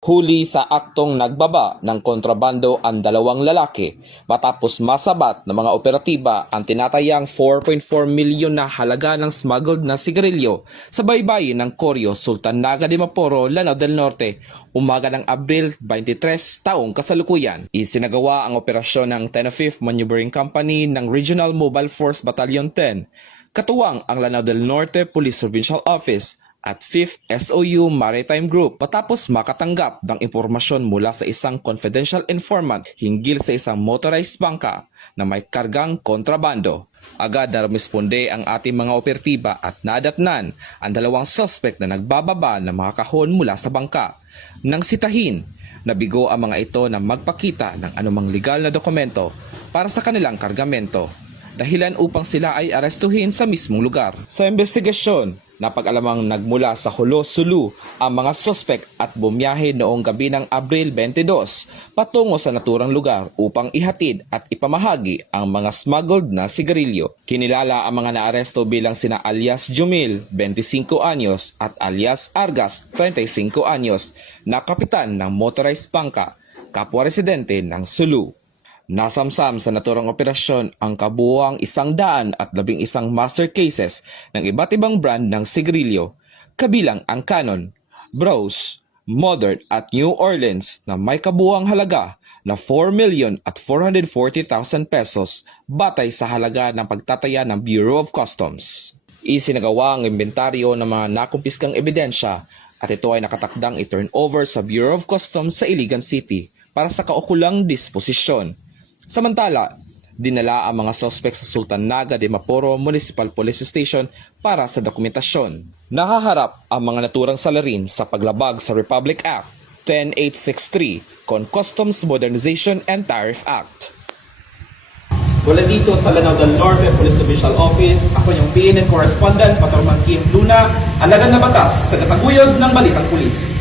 Huli sa aktong nagbaba ng kontrabando ang dalawang lalaki matapos masabat ng mga operatiba ang tinatayang 4.4 milyon na halaga ng smuggled na sigarilyo sa baybayin ng Corio, Sultan Naga de Maporo, Lanao del Norte, umaga ng Abril 23 taong kasalukuyan. Isinagawa ang operasyon ng 10th Maneuvering Company ng Regional Mobile Force Battalion 10, katuwang ang Lanao del Norte Police Provincial Office at 5th SOU Maritime Group matapos makatanggap ng impormasyon mula sa isang confidential informant hinggil sa isang motorized bangka na may kargang kontrabando. Agad na rumisponde ang ating mga operatiba at nadatnan ang dalawang suspect na nagbababa ng mga kahon mula sa bangka. Nang sitahin, nabigo ang mga ito na magpakita ng anumang legal na dokumento para sa kanilang kargamento, dahilan upang sila ay arestuhin sa mismong lugar. Sa investigasyon, napag-alamang nagmula sa Jolo, Sulu ang mga suspect at bumiyahe noong gabi ng Abril 22 patungo sa naturang lugar upang ihatid at ipamahagi ang mga smuggled na sigarilyo. Kinilala ang mga naaresto bilang sina alias Jumil, 25 anyos at alias Argas, 35 anyos, na kapitan ng motorized bangka, kapwa residente ng Sulu. Nasamsam sa naturang operasyon ang kabuuang 111 master cases ng iba't ibang brand ng sigarilyo, kabilang ang Canon, Brose, Modern at New Orleans na may kabuuang halaga na 4,440,000 pesos batay sa halaga ng pagtataya ng Bureau of Customs. Isinagawa ang inventaryo ng mga nakumpiskang ebidensya at ito ay nakatakdang i-turn over sa Bureau of Customs sa Iligan City para sa kaukulang disposisyon. Samantala, dinala ang mga suspect sa Sultan Naga de Maporo Municipal Police Station para sa dokumentasyon. Nahaharap ang mga naturang salarin sa paglabag sa Republic Act 10863 con Customs Modernization and Tariff Act. Mula dito sa Lanao del Norte Police Official Office, ako yung PNN Correspondent, Patrolman Kim Luna, alagan na batas, tagataguyod ng Balitang Pulis.